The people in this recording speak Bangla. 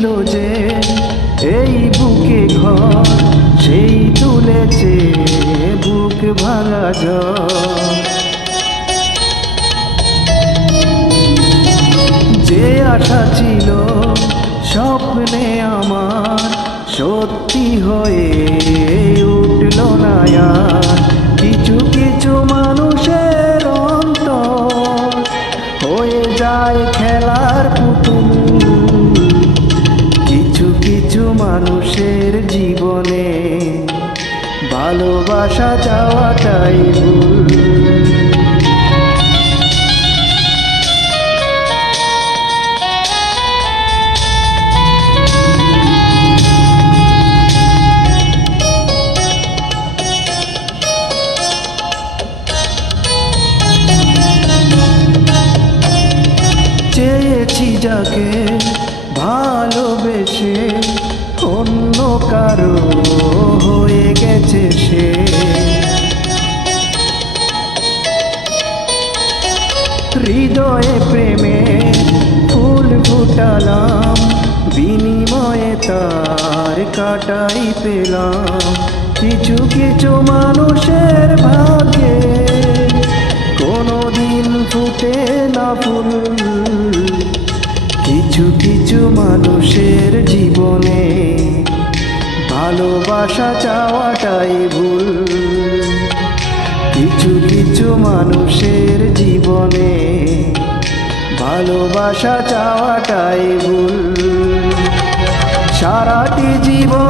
বেঁধেছিল যে এই বুকে ঘর, সেই তুলেছে বুক ভাঙা ঝড়। যে আশা ছিল স্বপ্নে আমার সত্যি হয়ে উঠল না কিছু কিছু মানুষের কিছু মানুষের জীবনে ভালোবাসা চাওয়াটাই ভুল। চেয়েছি যাকে ভালোবেসে অন্য কারও হয়ে গেছে সে। হৃদয়ে প্রেমে ফুল ফুটালাম, বিনিময়ে তার কাটাই পেলাম। কিছু কিছু মানুষের ভাগে কোনো দিন ফুটে না ফুল। কিছু কিছু মানুষের জীবনে ভালোবাসা চাওয়াটাই ভুল। কিছু কিছু মানুষের জীবনে ভালোবাসা চাওয়াটাই ভুল। সারাটি জীবন